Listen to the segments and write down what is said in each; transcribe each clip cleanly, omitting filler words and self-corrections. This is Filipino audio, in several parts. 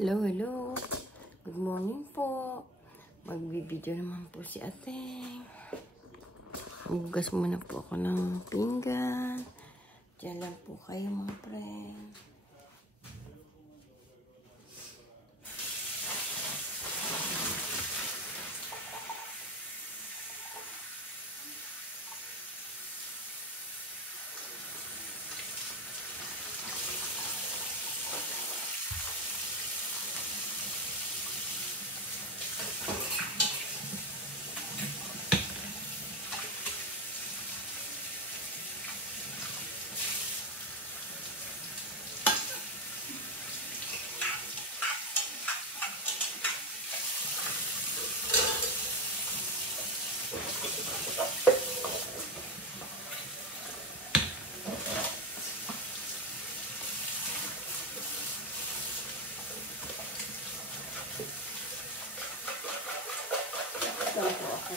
Hello, hello. Good morning po. Magbibideo naman po si ate. Magugas muna po ako ng pinggan. Diyan lang po kayo mga friend. Ito po ako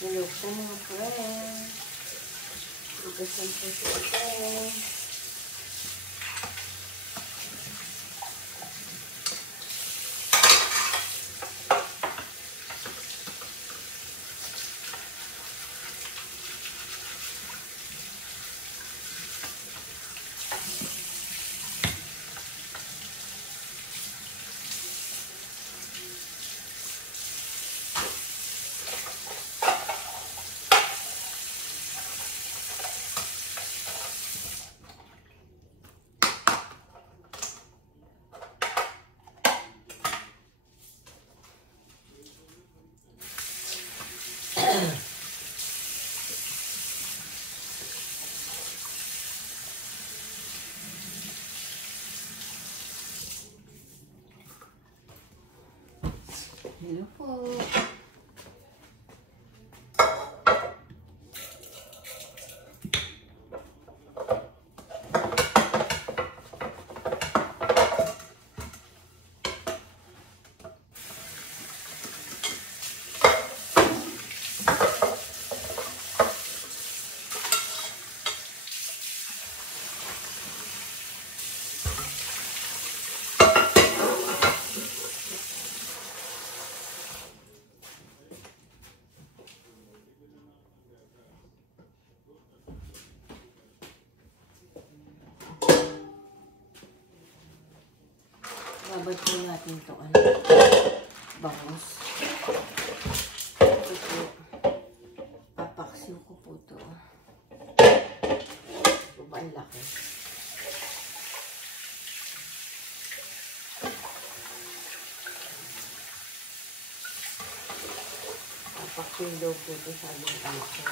Hello po mga friend. Ugasan po si ate. Hello po. Babad po natin ito bangus. Ito po. Pakpil daw po ito sa aming aso.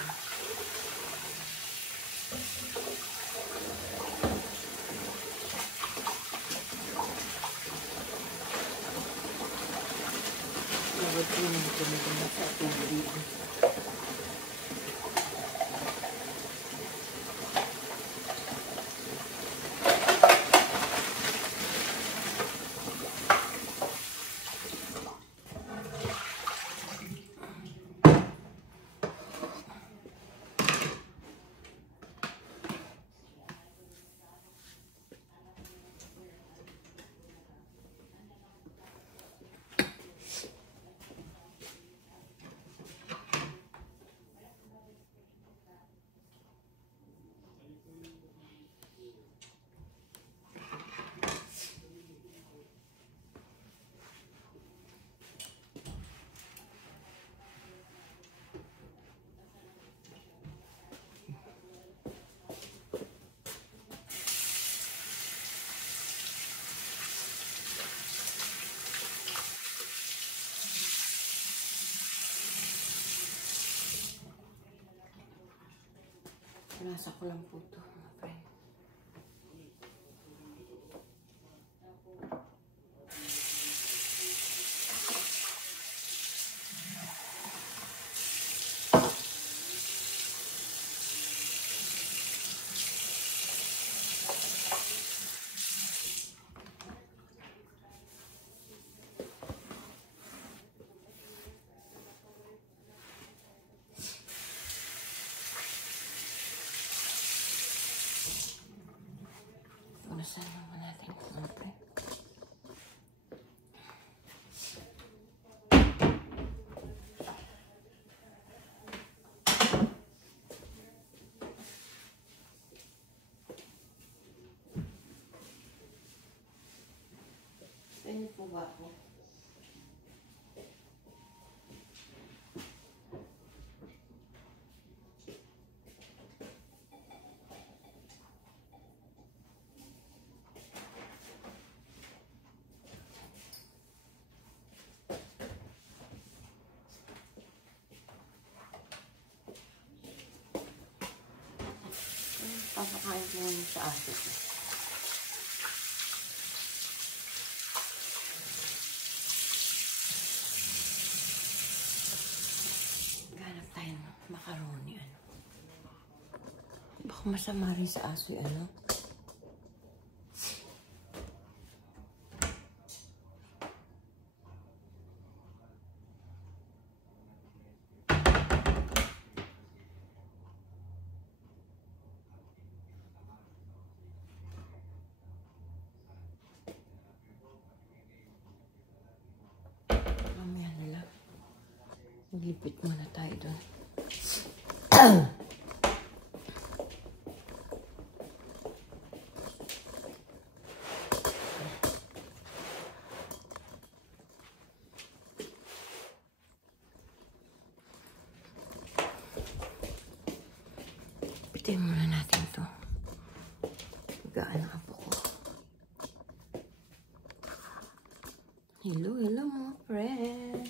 Lagod po nang tumigil sa tubig. Nasa ko lang po ito, mga friend. Punasan naman natin mga friend. Ganyan po ba ako? Papakain ko muna sa aso ko. Ganap tayo ng macaroni, ano. Baka masama rin sa aso, ano. Maglipit muna tayo doon. Pitin muna natin ito. Gaan na po ko. Hello, hello mga friend.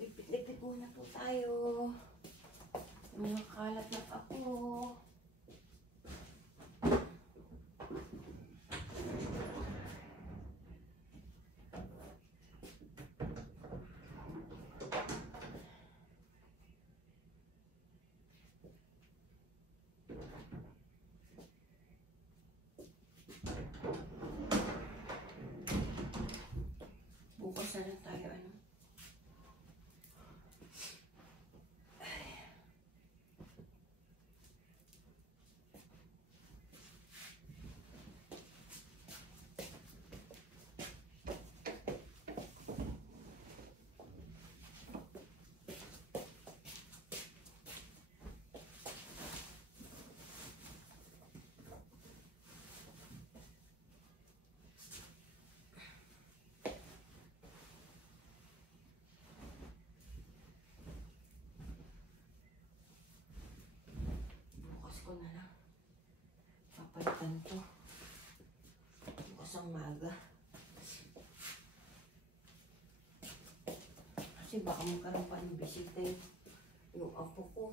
Lipit-lipit muna po tayo. Mga kalat na ako. Bukas na lang tayo, ano? Ko na lang. Papalitan to. Bukas ang maga. Kasi baka magkaroon pa ng bisita yung apo ko.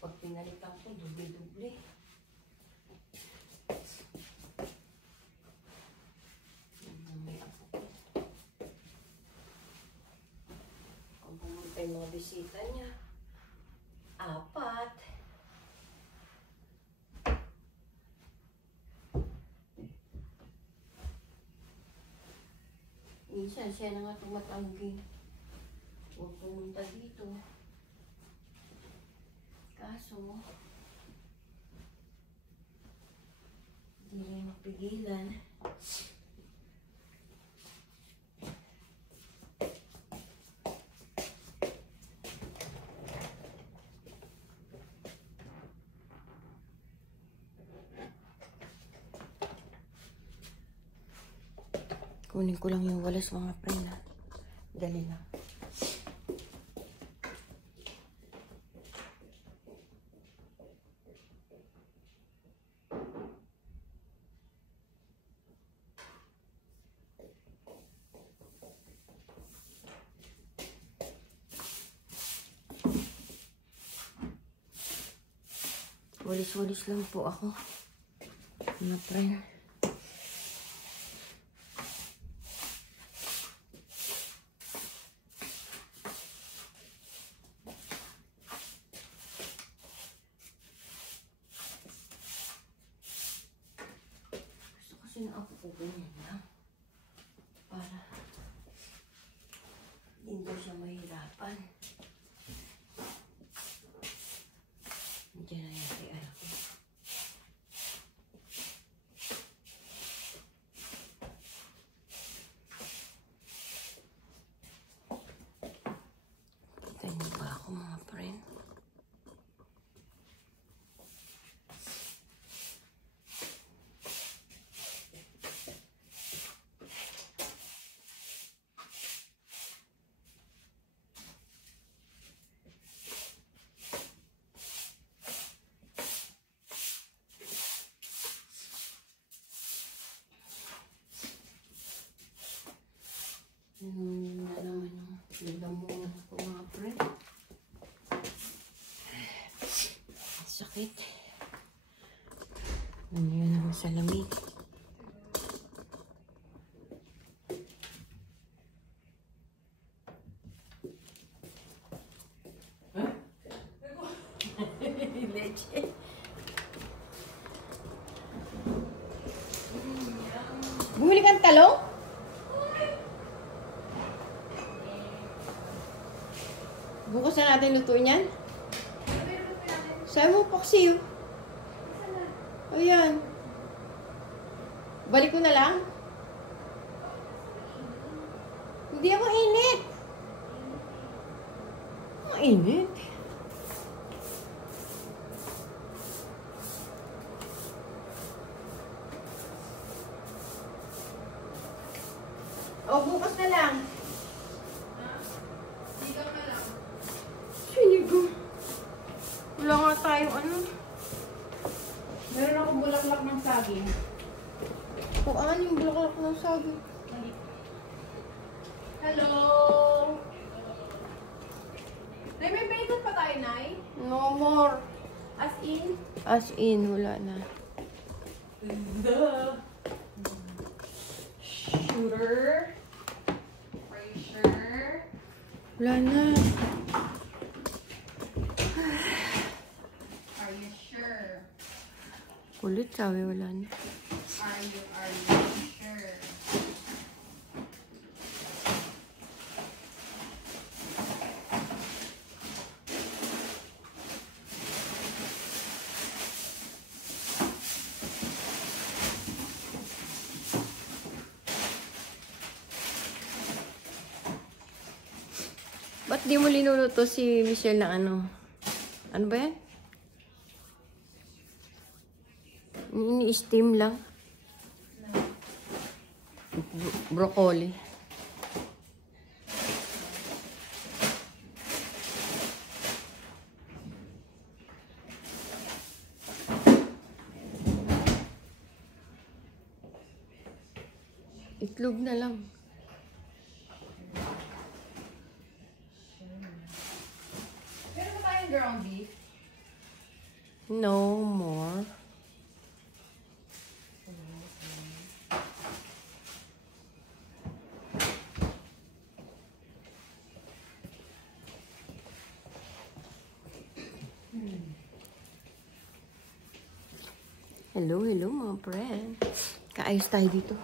Pag pinalitan ko, duble-duble. May apo ko. Kung pumunta yung mga bisita niya, 4. Minsan siya na nga tumatanggi. Huwag pumunta dito. Kaso, hindi rin mapigilan. Kunin ko lang yung walas mga friend. Dali na. Walis-walis lang po ako. Mga friend. Kasi na ako po ganyan lang. Para hindi siya mahirapan. Diyan na yan kay anak ko. Kita niyo ba ako mga friend? Na naman yung lamunan ko mga friend. Sakit. Ano yun naman sa lamig. Leche. Bumili kang talong? Bukas na natin lutuin yan. Saan mo paksiw? Ayan. Balik ko na lang. Hindi ako init. Ang init. O, bukas na lang. Sinigo. Wala nga tayong ano. Meron akong bulaklak ng saging. Kung ano yung bulaklak ng saging. Hello! Nay, may bacon pa tayo, Nay? No more. As in? As in, wala na. The shooter. Pressure. Wala na. Are you sure? Kulit, sabi wala na. Are you sure? Ba't di mo linuluto si Michelle na ano? Ano ba yan? Ini-steam lang. Broccoli. Itlog na lang. ground beef? No more. Hello, hello mga friend. Kaayos tayo dito.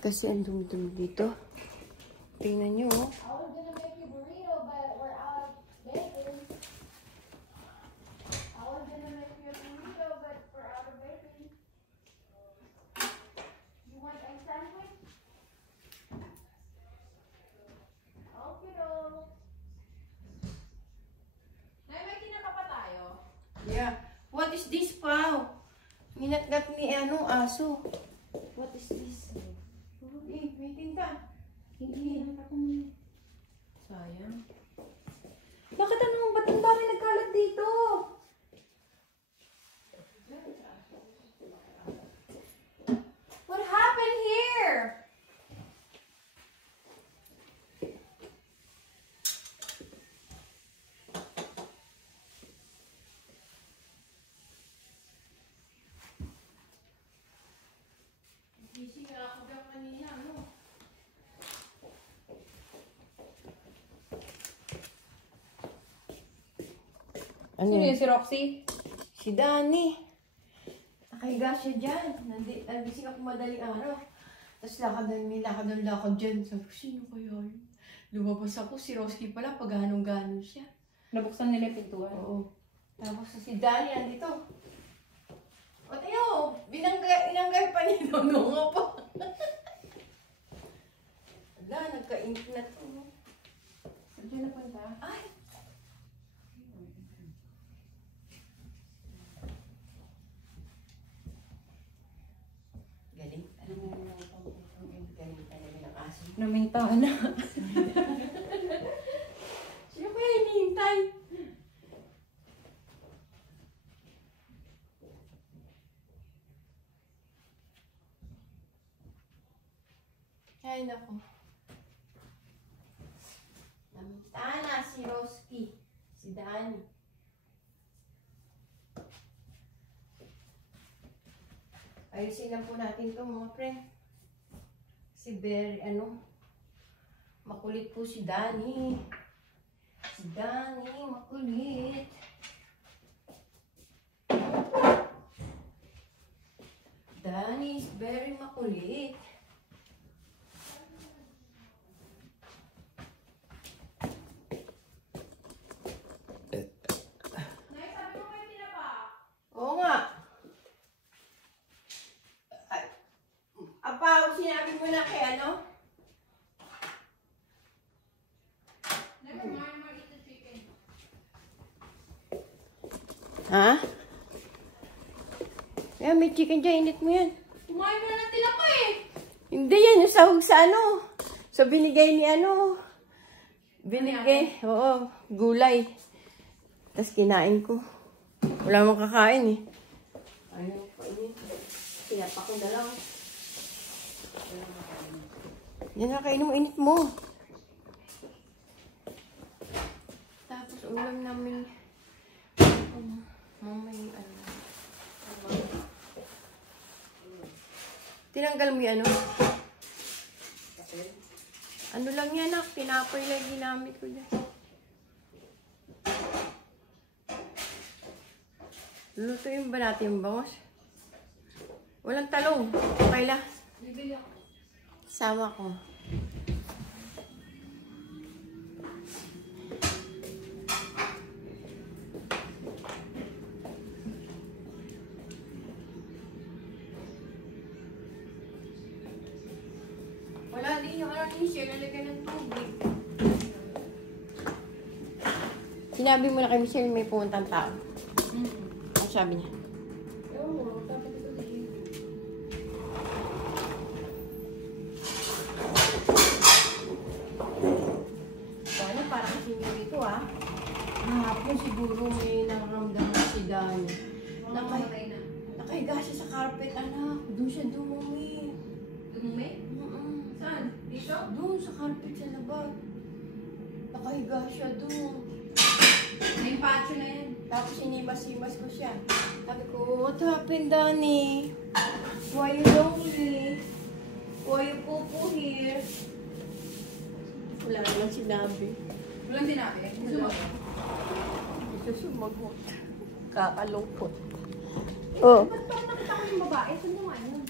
Kasi ang dumi-dumi dito. Tingnan nyo, oh. I was gonna make you burrito, but we're out of bacon. I was gonna make you a burrito, but we're out of bacon. You want egg sandwich? Okay, though. Nay, may kinaka pa tayo. Yeah. What is this, Pao? Minatgat ni aso. What is this? Eh, may tinta. Hindi. Sayang. Bakit ba't ang dami nagkalat dito? What happened here? Gising na ako dyan kanina, ano? Sino yun, si Roxy? Si Danny. Nakahiga siya dyan. Nagising ako madaling araw. Tapos lakad dyan. Sabi ko, sino kaya yun? Lumabas ako, si Roxy pala, paghanong-ganon siya. Nabuksan nila yung pintuan. Oo. Tapos si Danny andito. O tayo, inanggay pa niya. Nono nga pa. Wala, nagka-ink na to. Saan siya napunta? Ay! Galing. Galing talaga ng aso. Namintahan na. Sino kaya hinihintay? Ay, naku. Namintahan na si Roski. Si Danny. Ayusin lang po natin to mga pre. Si makulit po si Danny. Si Danny, makulit. Danny is very makulit. Nay, sabi mo may tinapa? Oo nga. Ay, Apa, sinabi mo na kay Never mind, we'll eat the chicken. Ha? Yan, may chicken dyan. Init mo yan. Kumain mo na ng tinapa eh. Hindi yan. Yung sahog sa Sa binigay ni Binigay. Oo, gulay. Tapos kinain ko. Wala mong kakain eh. Ano pa ini? Sinapa ko na lang. Yan na, kainin mo. Init mo. Tapos ulam namin. Mamay tinanggal mo yung Ano lang yan tinapay lang ginamit ko dyan. Lutuin ba natin yung bangos? Walang talong. Okay lang. Bibili ako. Sama ko. Wala din yung ni-share. Nalagyan ng tubig. Sinabi mo na kay Michelle may pumuntang tao. Ano sabi niya? Oo, dapat ito din. Sana para kasi nyo dito Hapon siguro may nararamdaman si Dani. Mamamatay na. Nakahiga siya sa carpet, anak. Doon siya dumumi. Dumumi? Mm-mm. Saan? Dito? Doon sa carpet sa labas. Nakahiga siya doon. May patio na yan. Tapos sinimas-simas ko siya. Sabi ko, what happened, Danny? Why you lonely? Why you poo here? Wala naman sinabi. Walang sinabi. Ito sumagot. Kakalungkot. Oh. Ba't parang nakita ko yung babae? Saan mo nga yun?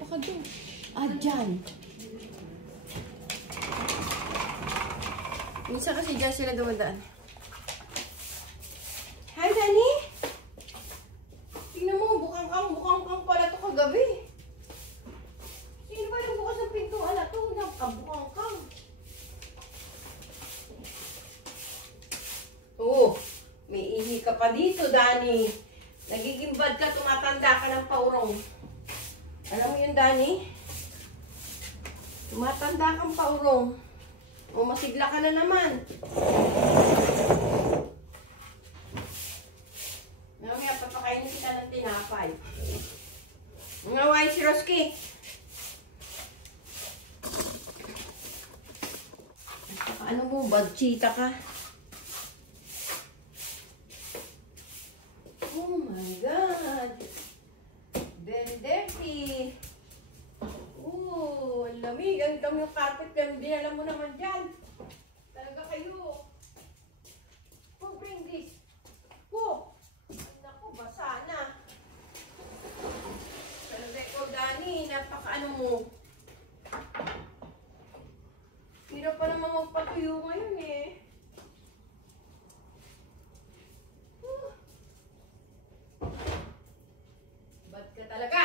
Baka doon. Ah, dyan. Minsan kasi dyan sila dumadaan. Hi, Danny! Tingnan mo, bukang-kang pala to kagabi. Sino ba yung bukas ng pintuan na to? Nakabukang-kang. Oo, may ihi ka pa dito, Danny. Nagiging bad ka, tumatanda ka ng paurong. Alam mo yun, Danny? Tumatanda kang paurong. O masigla ka na naman. Mamaya, papakainin kita ng tinapay. Ngaway si Roski. Ano mo, badchita ka? Oh my God. Very dirty. Oh, ang lamig. Ang dami yung carpet. Dinala mo naman dyan. Talaga kayo. Who bring this? Who? Naku, basa na. Talaga ikaw, Danny. Napaka-ano mo. Hirap pa naman magpatuyo ngayon eh. Bad ka talaga.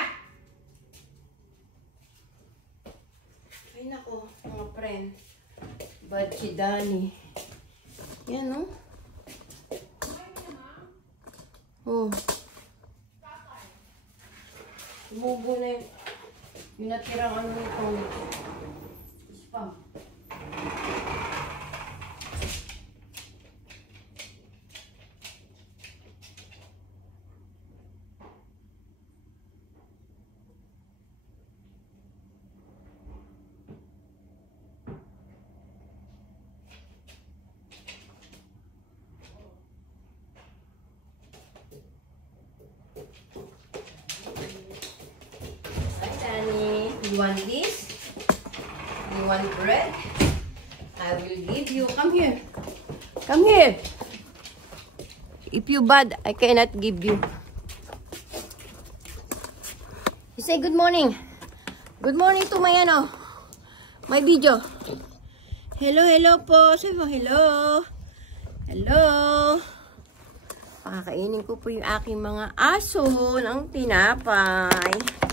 Ay nako, mga friend. Bad si Danny. Yan, no? Oh. Tumubo na yung natirang ano itong spam. You want this? You want bread? I will give you. Come here. Come here. If you bad, I cannot give you. You say good morning. Good morning to my ano, my video. Hello, hello po. Say mo hello. Hello. Pakakainin ko po yung aking mga aso ng tinapay.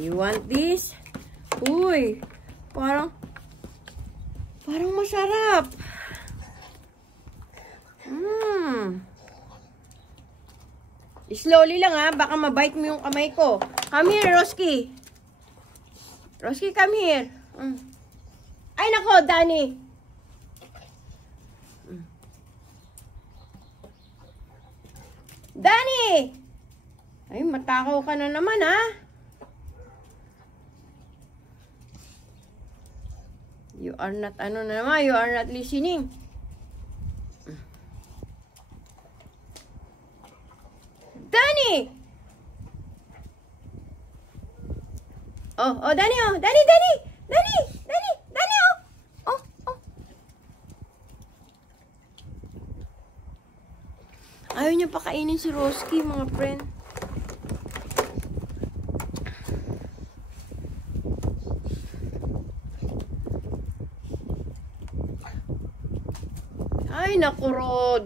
You want this? Uy, parang masarap. Slowly lang ha, baka mabite mo yung kamay ko. Come here, Roski. Roski, come here. Ay nako, Danny. Danny! Ay, matakaw ka na naman ha. You are not, ano na naman, you are not listening. Danny! Oh, Danny, oh. Danny, oh. Oh. Ayaw niya pakainin si Roski, mga friend. Ay, naku,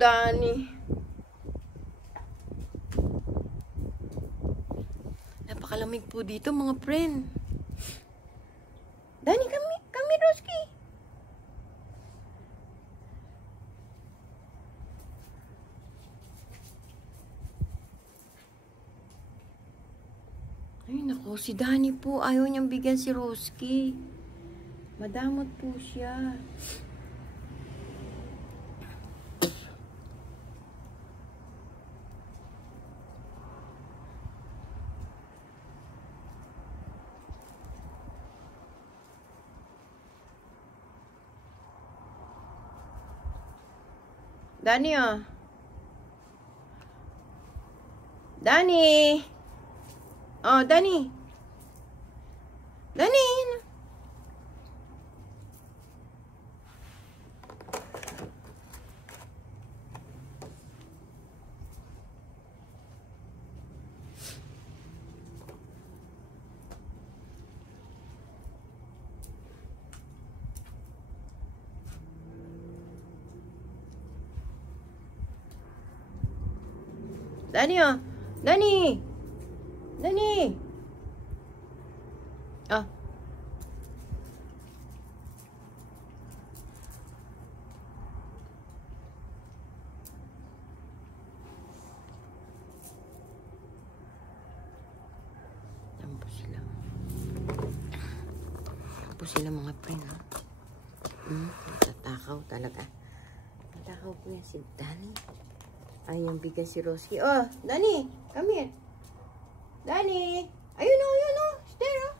Danny. Napakalamig po dito, mga friend. Danny, kami, Roski. Ay, naku, si Danny po. Ayaw niyang bigyan si Roski. Madamot po siya. Dani, oh. Dani. Oh, Dani. Dani. Dani, oh. Dani. Dani. Oh. Tampo sila. Tampo sila mga friend, no? Tatakaw talaga. Tatakaw po yan si Dani. Ay, yung bigas si Rosie. Oh, Dani, come here. Dani. Ayun o, ayun o. It's there, oh.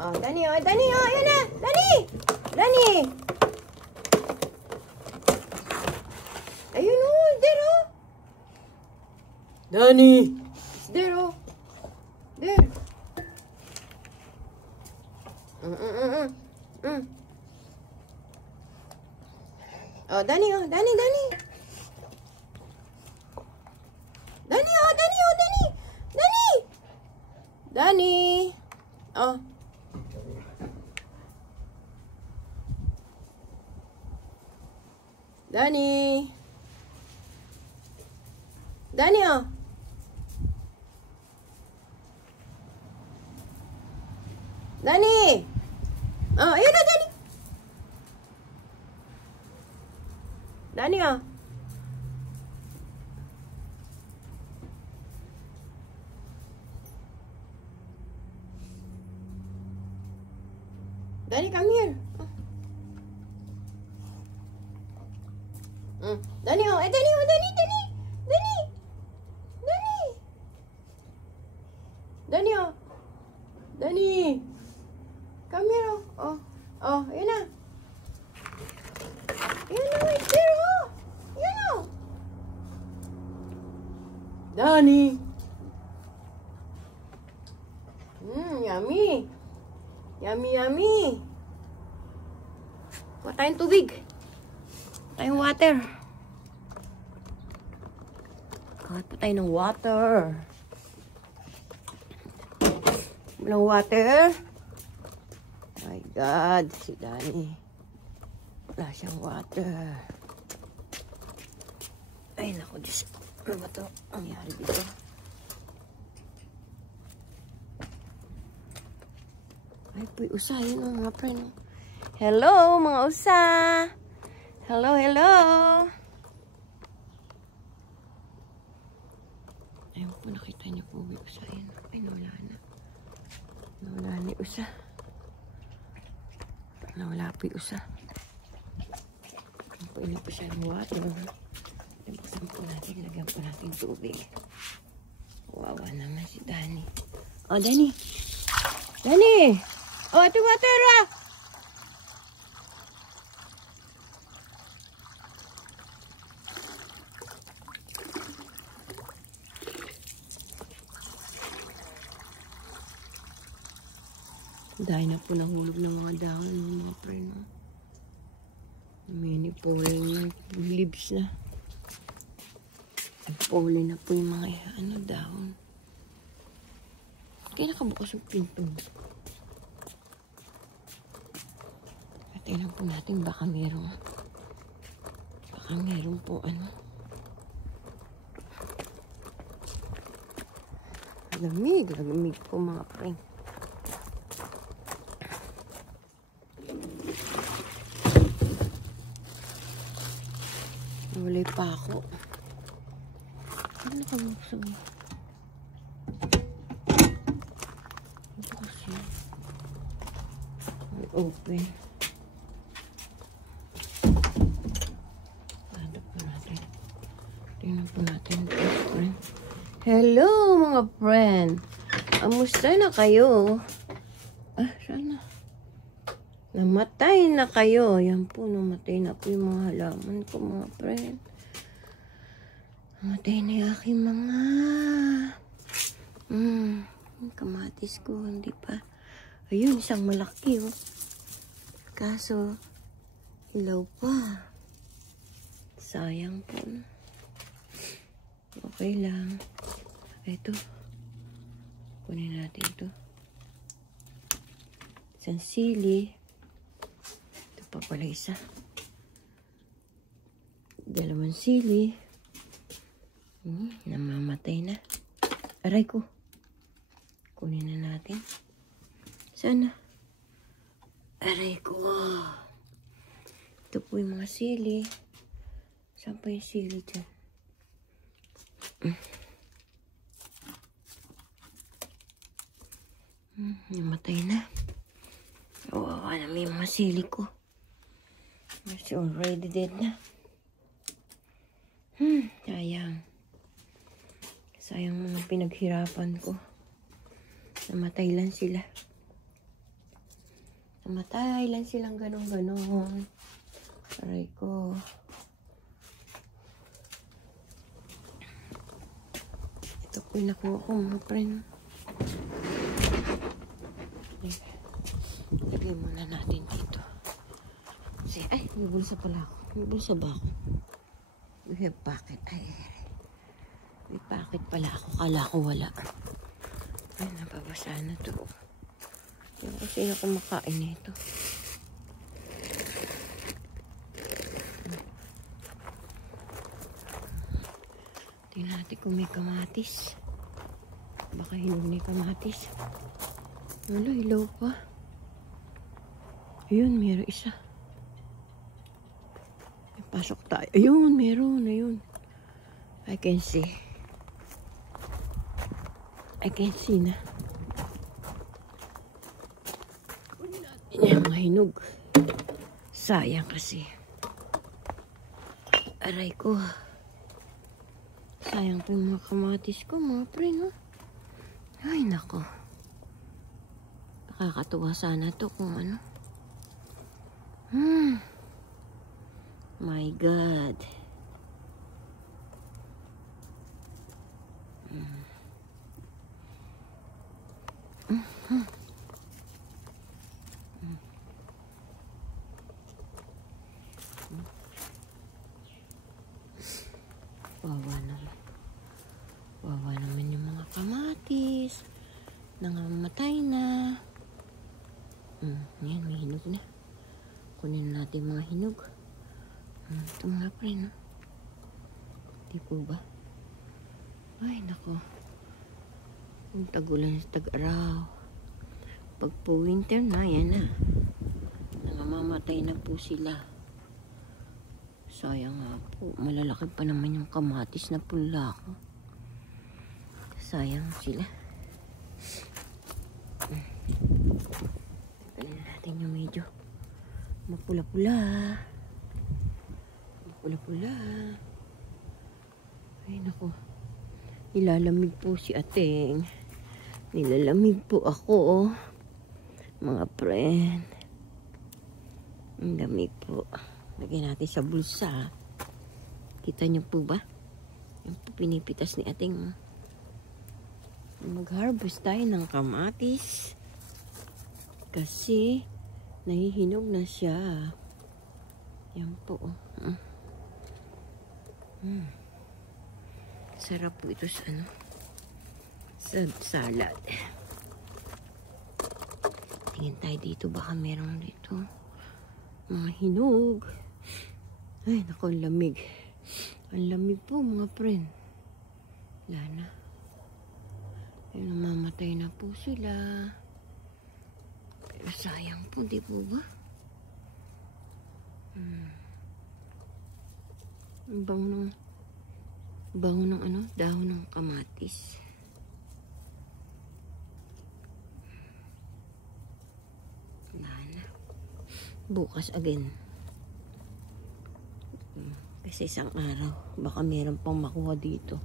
Oh, Dani, oh, Dani, oh, ayun na. Dani. Dani. Ayun o, it's there, oh. Dani. It's there, oh. There. Oh, Dani, oh, Dani, Dani. Dani, oh, Dani, oh, Dani. Dani. Dani. Oh. Dani. Dani, oh. Dani. Oh, ayun na, Dani. Dani, oh. Dani, come here. Dani, oh. Dani, oh. Dani, Dani. Dani. Dani. Dani, oh. Dani. Come here, oh. Oh. Oh, yun na. Yun na, right there, oh. Yun na. Dani. Yummy. Yummy, yummy. Kuha tayong tubig. Tayong water. Kuha po tayo ng water. Walang water. My God, si Dani. Wala siyang water. Ay, naku, Diyos. Ano ba ito? Ang nangyari dito? Ay, puy, usa. Yun o, mga friend. Hello, mga usa. Hello, hello. Ayun po, nakita niyo po, may usa. Ayun. Ay, nawala na. Nawala ni usa. Nawala po yung usa. Painom po siya ng water. Buksan po natin. Lagyan po natin tubig. Wawa naman si Dani. Oh, Dani. Dani! Oh, ito water ah! Dahil na po nahulog ng mga dahon ng mga friend. Mini falling na leaves na. Falling na po yung mga ano, dahon. Kaya nakabukas yung pinto. Tingnan po natin baka merong po ano. Lamig po mga friend. Nawalay pa ako. Ano nakabuksan? Ito kasi. May open. Hanap po natin. Tingnan po natin. Friend. Hello mga friend. Amusta na kayo? Ah, sana. Namatay na kayo. Yan po, namatay na po yung mga halaman ko, mga friend. Namatay na yung aking mga... yung kamatis ko, hindi pa. Ayun, isang malaki, oh. Kaso, ilaw pa. Sayang po. Okay lang. Ito. Kunin natin ito. Isang sili. Ito pa pala isa. Dalawang sili. Namamatay na. Aray ko. Kunin na natin. Sana. Aray ko. Ito po yung mga sili. Saan pa yung sili dyan? Namatay na. Wawa naman yung mga sili ko. It's already dead na. Sayang. Sayang mga pinaghirapan ko. Namatay lang sila. Namatay lang silang ganon-ganon. Aray ko. Ito po yung nakuha ko, mga friend. Lagay muna natin dito. Kasi, ay, may bulsa pala ako. May bulsa ba ako? We have pocket. Ay, may pocket pala ako. Kala ko wala. Ay, nababasa na to. Yung kasi na kumakain nito. Tingnan natin kung may kamatis. Baka hinog na yung kamatis. Wala, ilaw pa. Ayun, meron isa. Pasok tayo. Ayun, meron. Ayun. I can see. I can see na. Yan, mga hinog. Sayang kasi. Aray ko. Sayang po yung mga kamatis ko, mga friend, oh. Ay, nako. Nakakatuwa sana to kung ano. My God. Wawa naman. Wawa naman yung mga kamatis. Nangamatay na. Yan, may hinog na. Kunin natin mga hinog. Ito mga friend, no? Di po ba? Ay, nako. Kung tagulan sa tag-araw. Pag po winter na, yan na. Nangamamatay na po sila. Sayang nga po. Malalaki pa naman yung kamatis na pula ko. Sayang sila. Tagalin natin yung medyo mapula-pula. Mapula-pula. Ay, naku. Nilalamig po si Ateng. Nilalamig po ako. Mga friend. Ang lamig po. Lagyan natin sa bulsa. Kita niyo po ba? Yan po pinipitas ni Ateng. Mag-harvest tayo ng kamatis. Kasi nahihinog na siya. Yan po. Sarap po ito sa ano? Sa salad. Tingin tayo dito. Baka meron dito. Mga hinog. Ay, naku, ang lamig. Ang lamig po, mga friend. Wala na. Ay, namamatay na po sila. Pero sayang po, di po ba? Ang bango ng ano, dahon ng kamatis. Wala na. Bukas again. Kasi isang araw, baka meron pang makuha dito.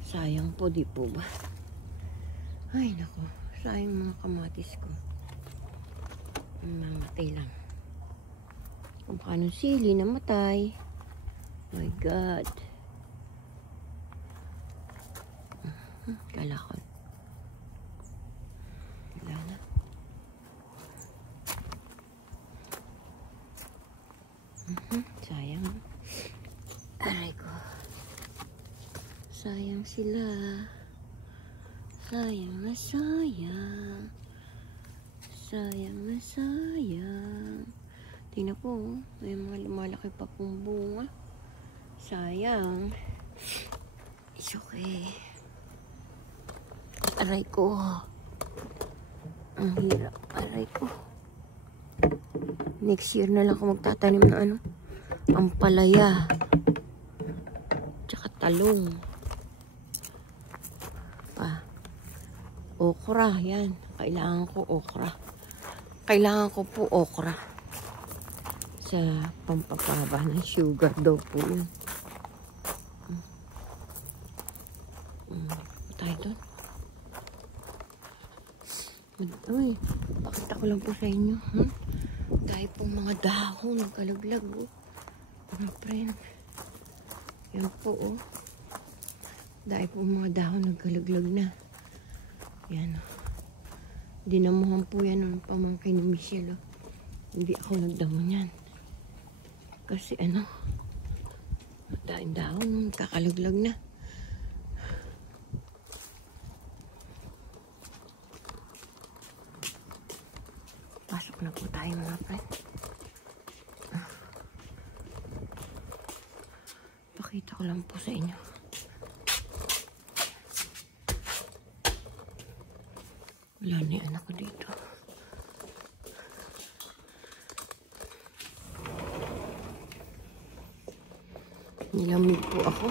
Sayang po, di po ba? Ay, nako. Sayang mga kamatis ko. Mamatay lang. Kung paano sili namatay. My God. Kalakon. Wala na. Sayang. Aray ko. Sayang sila. Sayang na sayang. Sayang na sayang. Tingnan po, may mga lumalaki pa pong bunga. Sayang. It's okay. Aray ko. Ang hirap. Aray ko. Next year na lang ako magtatanim na ano. Ampalaya. Tsaka talong. Okra. Yan. Kailangan ko okra. Kailangan ko po okra. Sa pampapaba ng sugar daw po yun. Tayo doon. Uy, pakita ko lang po sa inyo. Tayo pong mga dahon. Kalaglag, oh. Mga friend. Yan po, oh. Dahil po mga dahon nagkalaglag na. Yan, oh. Dinamuhan po yan ng pamangkin ni Michelle, oh. Hindi ako nagdamo niyan. Kasi ano, dahil dahon, kakalaglag na. Pasok na po tayo mga friend. Pakita ko lang po sa inyo. Wala na yung anak ko dito. Nilamig po ako.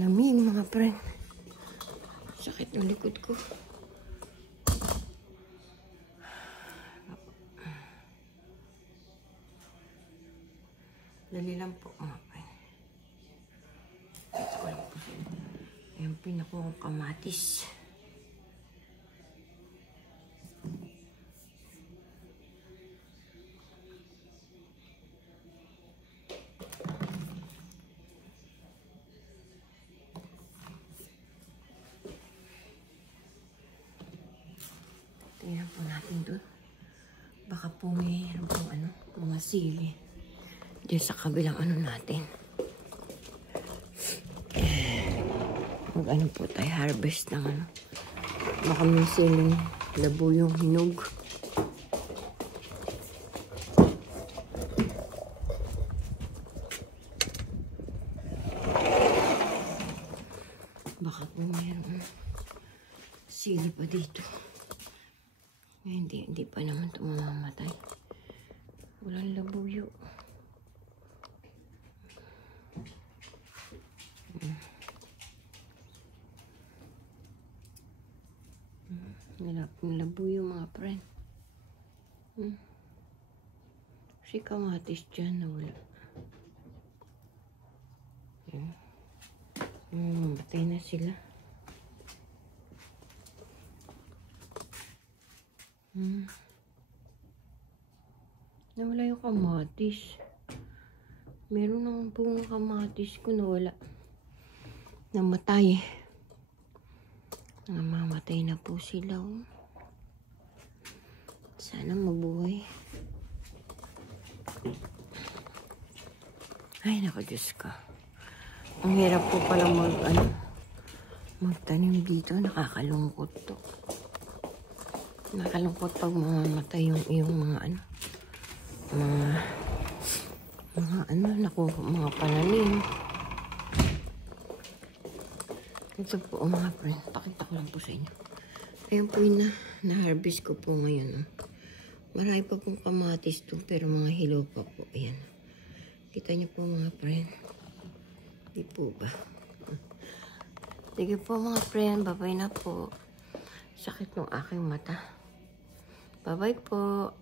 Lamig mga friend. Sakit ng likod ko. Dali lang po mga friend. Ayan pinakong kamatis. Tingnan po natin doon. Baka po mayroon pong ano, mga sili. Diyan sa kabilang ano natin. Mag-ano po tayo, harvest ng ano. Baka may siling labo yung hinog. Baka po mayroon sili pa dito. Hindi pa naman ito mamamatay. Walang labuyo. Nilapong labuyo mga friend. Si kamatis dyan nawala. Matay na sila. Nawala yung kamatis. Meron naman pong kamatis ko nawala. Namatay. Namamatay na po sila. Oh. Sana mabuhay. Ay, naku Diyos ko. Ang hirap po pala magtanim dito. Nakakalungkot to. Nakakalungkot pag mamamatay yung mga mga pananim. Ito po mga friend. Pakita ko lang po sa inyo. Ayan po yung na-harvest ko po ngayon. Marami pa pong kamatis to, pero mga hilaw pa po. Ayan. Kita niyo po mga friend. Di po ba? Sige po mga friend. Bye-bye na po. Sakit ng aking mata. Bye-bye po.